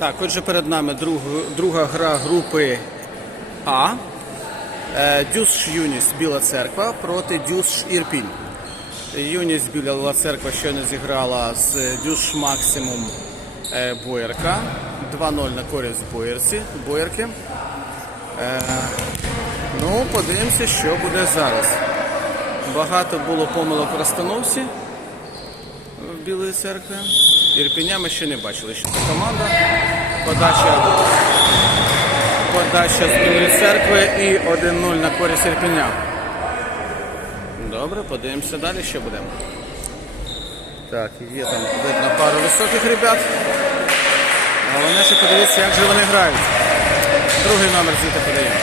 Так, отже, перед нами друг, друга гра групи А. Е, Дюш Юність Біла Церква проти Дюш Ірпінь. Юність Біла Церква щойно зіграла з Дюш Максимум е, Боярка. 2-0 на користь Боярці, Боярки. Е, ну, подивимося, що буде зараз. Багато було помилок в розстановці Білої церкви. Ірпеня ми ще не бачили, що це команда. Подача, подача з Білої церкви і 1-0 на користь Ірпеня. Добре, подивимося далі, що буде. Так, є там видно пару високих ребят. Головне, що подивіться, як же вони грають. Другий номер звідти подаємо.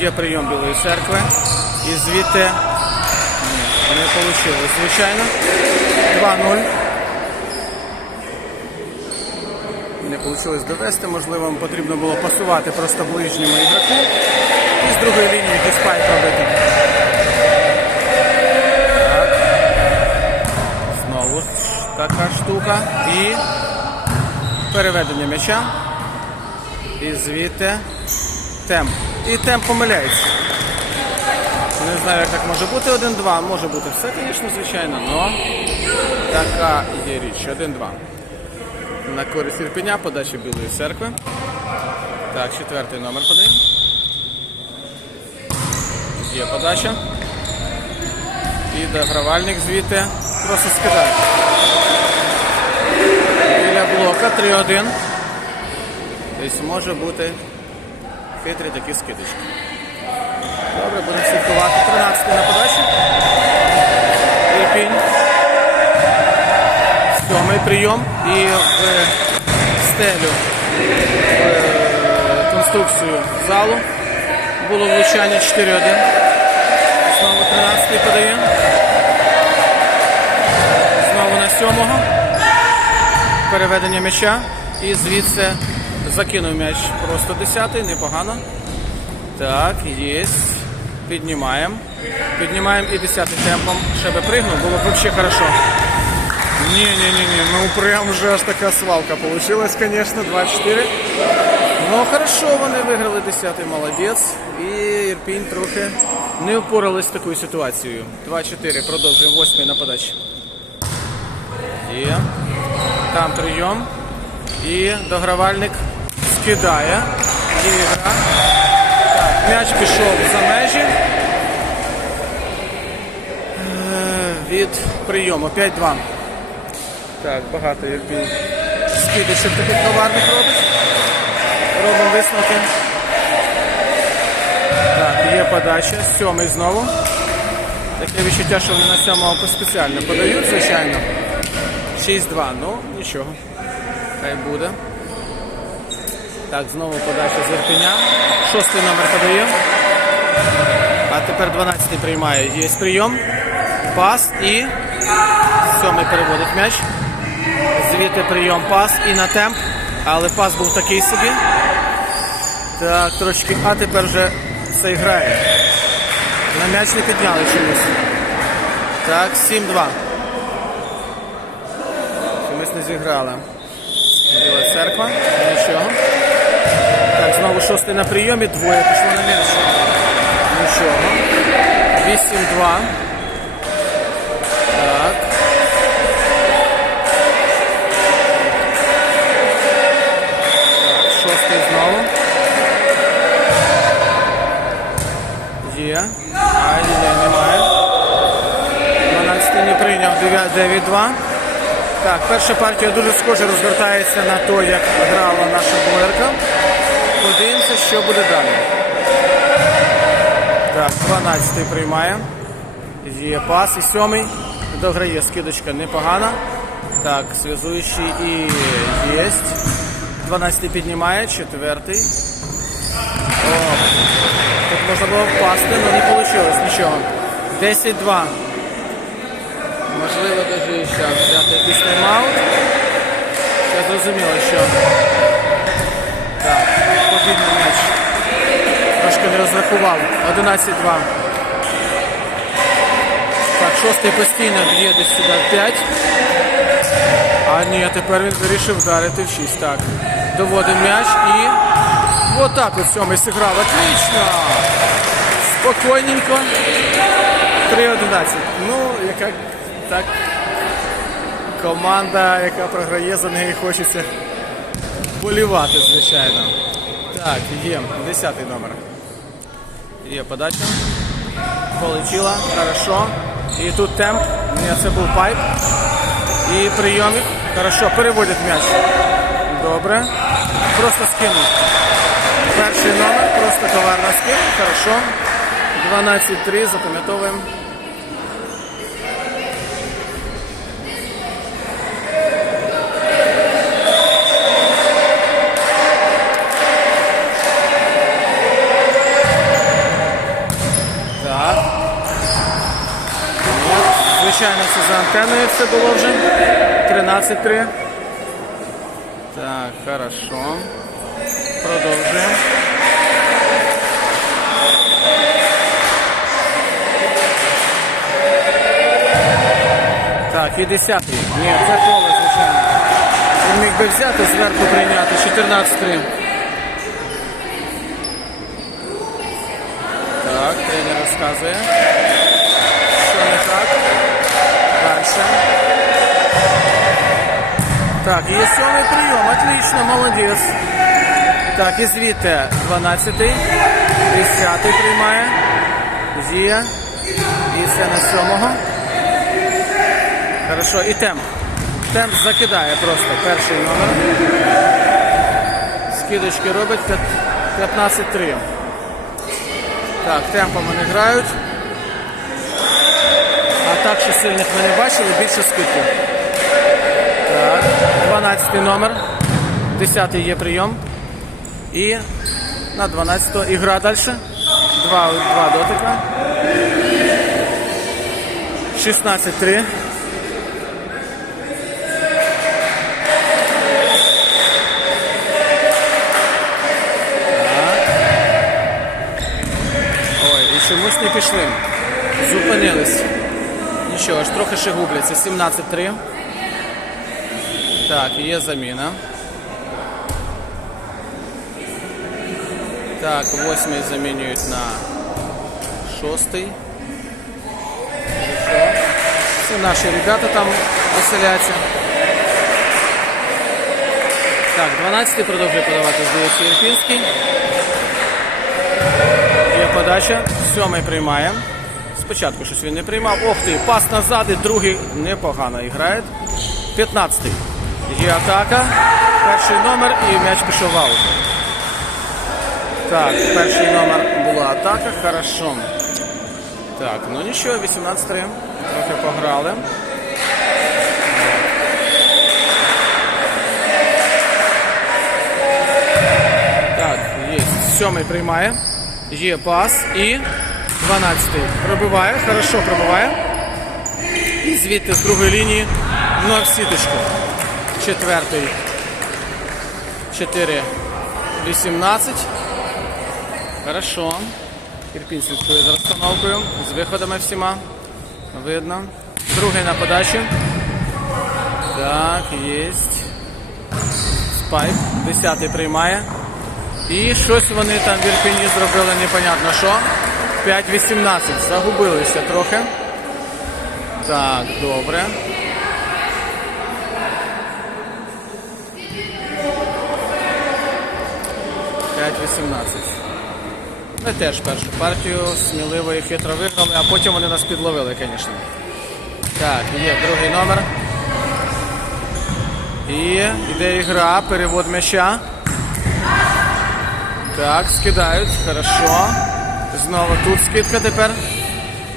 Є прийом Білої церкви. І звідти не вийшло, звичайно. 2-0. Не вийшло довести, можливо, вам потрібно було пасувати просто ближньому ігроку. І з другої лінії диспайк робити. Так. Знову така штука. І переведення м'яча. І звідти темп. І темп помиляється. Не знаю, як так може бути 1-2. Може бути все, звісно, звичайно, але така є річ. 1-2. На користь Ірпеня, подача Білої церкви. Так, четвертий номер подаємо. Є подача. І догравальник звідти просто скидає. Біля блока 3-1. Тобто може бути хитрі такі скидочки. Добре, будемо слідкувати. 13 на подачі. Ірпінь. Сьомий прийом і в стелю в конструкцію залу. Було влучання 4-1. Знову 13-й подає. Знову на сьомого. Переведення м'яча. І звідси закинув м'яч просто 10-й, непогано. Так, є. Піднімаємо. Піднімаємо і 10 темпом. Ще би пригнув, було б взагалі хорошо. Не-не-не, ну прям вже аж така свалка получилась, конечно, 2-4. Ну хорошо, вони виграли 10-й, молодець. І Ірпінь трохи не впорались з такою ситуацією. 2-4, продовжуємо, 8 на подачі. Є. Там прийом. І догравальник скидає. Є ігра. М'яч пішов за межі. Е, Від прийому 5-2. Так, багато Ірпінь скидочок таких товарних робить. Робимо висновки. Так, є подача. Сьомий знову. Таке відчуття, що вони на сьомого спеціально подають, звичайно. 6-2. Ну, нічого. Хай буде. Так, знову подача з Ірпеня. Шостий номер подає. А тепер 12-й приймає. Є прийом. Пас і сьомий переводить м'яч. Звідти прийом пас і на темп. Але пас був такий собі. Так, трошки. А тепер вже все грає. На м'яч не підняли чомусь. Так, 7-2. Чомусь не зіграли. Біла церква. Нічого. Так, знову шостий на прийомі. Двоє пішло на м'яч. Нічого. 8-2. Так. Шостий знову. Є. А, ні, немає. 12 не прийняв 9-2. Так, перша партія дуже схоже розгортається на те, як грала наша боярка. Подивимося, що буде далі. Так, 12-й приймає. Є пас і сьомий. Дограє скидочка непогана. Так, зв'язуючий і єсть. 12 піднімає, четвертий. О, тут можна було впасти, але не вийшло нічого. 10-2. Можливо, навіть зараз взяти якийсь тайм-аут. Зрозуміло, що побідний м'яч. Трошки не розрахував. 11-2. Так, шостий постійно б'є десь сюди 5. А ні, тепер він вирішив вдарити в 6. Так. Доводить м'яч і. Отак от сьомий зіграв. Отлично! Спокійненько. 3-11. Ну, яка так. Команда, яка програє, за неї хочеться болівати, звичайно. Так, є. Десятий номер. Є подача. Полетіла. Хорошо. І тут темп. Ні, це був пайп. І прийомик. Хорошо, переводять м'яч. Добре. Просто скинув. Перший номер, просто коварно скинув. Хорошо. 12-3, запам'ятовуємо. Звичайно, це за антеною все було вже. 13-3. Так, хорошо. Продовжуємо. Так, і 10. Ні, це поле, звичайно. Він міг би взяти, зверху прийняти. 14-3. Так, тренер розказує. Дальше. Так, є сьомий прийом. Отлично, молодець. Так, і звідти 12-й. 10-й приймає. Зія. І це на сьомого. Хорошо, і темп. Темп закидає просто перший номер. Скидочки робить 15-3. Так, темпом вони грають. Так, що сильних ми не бачили, більше скидки. Так, 12 номер. 10 є прийом. І на 12 ігра далі. Два, два дотика. 16-3. Ой, і чомусь не пішли. Зупинились. Нічого ж, трохи ще губляться. 17-3. Так, є заміна. Так, восьмий замінюють на шостий. Це наші ребята там веселяться. Так, 12 продовжує подавати, здається, Ірпінський. Є подача. Сьомий приймає. Спочатку щось він не приймав. Ох ти, пас назад і другий непогано грає. 15-й. Є атака. Перший номер і м'яч пішов в аут. Так, перший номер була атака, хорошо. Так, ну нічого, 18-3. Трохи пограли. Так, є. Сьомий приймає. Є пас і 12-й. Пробиває, хорошо пробиває. І звідти з другої лінії в сіточку. Четвертий. 4. 18. Хорошо. Ірпінь слідкує за розстановкою. З виходами всіма. Видно. Другий на подачі. Так, єсть. Спайк. Десятий приймає. І щось вони там в Ірпіні зробили непонятно що. 5-18. Загубилися трохи. Так, добре. П'ять 18. Ми теж першу партію сміливо і хитро виграли, а потім вони нас підловили, звісно. Так, є другий номер. І йде ігра, перевод м'яча. Так, скидають, хорошо. Знову тут скидка тепер.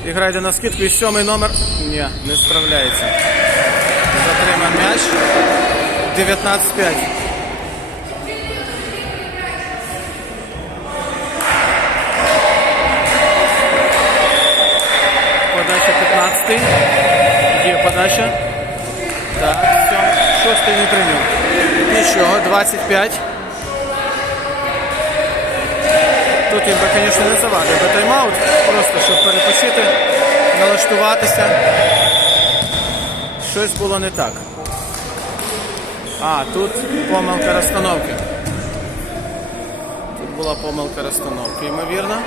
Ігра йде на скидку і сьомий номер. Ні, не справляється. Затримав м'яч. 19-5. Подача 15. Є подача. Так, сьом- шостий не прийняв. Нічого, 25. Тут їм би, звісно, не завадив би тайм-аут, просто щоб перепочити, налаштуватися. Щось було не так. А, тут помилка розстановки. Тут була помилка розстановки, ймовірно.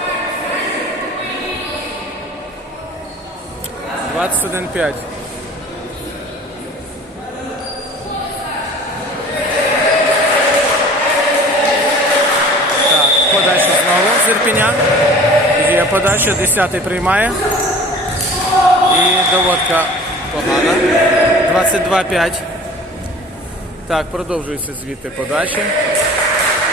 21-5. Є подача, 10 приймає. І доводка погана. 22-5. Так, продовжується звідти подачі.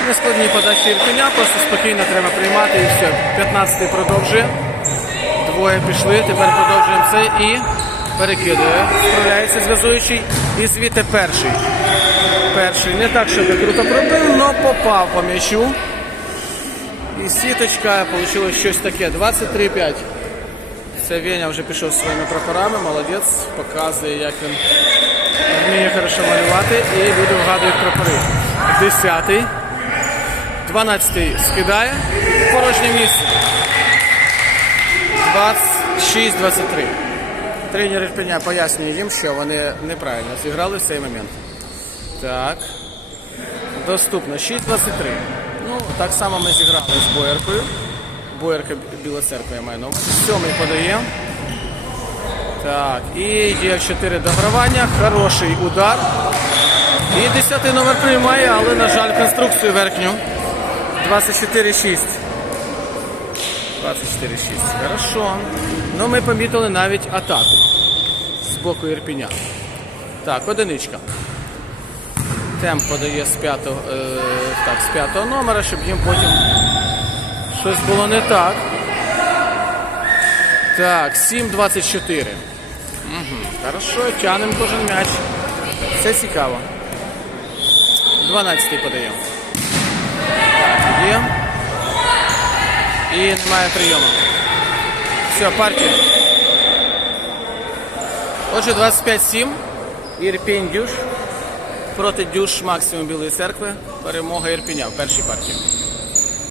Нескладні подачі Ірпеня, просто спокійно треба приймати і все. 15-й продовжує. Двоє пішли, тепер продовжуємо це і перекидує. Справляється зв'язуючий. І звідти перший. Перший не так, щоб круто пробив, але попав по м'ячу. І сіточка, вийшло щось таке. 23-5. Це Веня вже пішов своїми прапорами, молодець, показує, як він вміє хорошо малювати і люди вгадують прапори. Десятий. 12 скидає. Порожнє місце. 26-23. Тренер Ірпеня пояснює їм, що вони неправильно зіграли в цей момент. Так. Доступно 6-23. Так само ми зіграли з Бояркою. Боярка Біла Церква, я маю на. Сьомий подає. Так, і є 4 догравання. Хороший удар. І 10 номер приймає, але, на жаль, конструкцію верхню. 24-6. 24-6. Хорошо. Ну, ми помітили навіть атаку з боку Ірпіня. Так, одиничка. Темп подає з п'ятого, е, так, з п'ятого номера, щоб їм потім щось було не так. Так, 7-24. Угу, хорошо, тянемо кожен м'яч. Все цікаво. 12 подаємо. Так, є. І немає прийому. Все, партія. Отже, 25-7. Ірпінь Дюш проти Дюш максимум Білої церкви. Перемога Ірпіня в першій партії.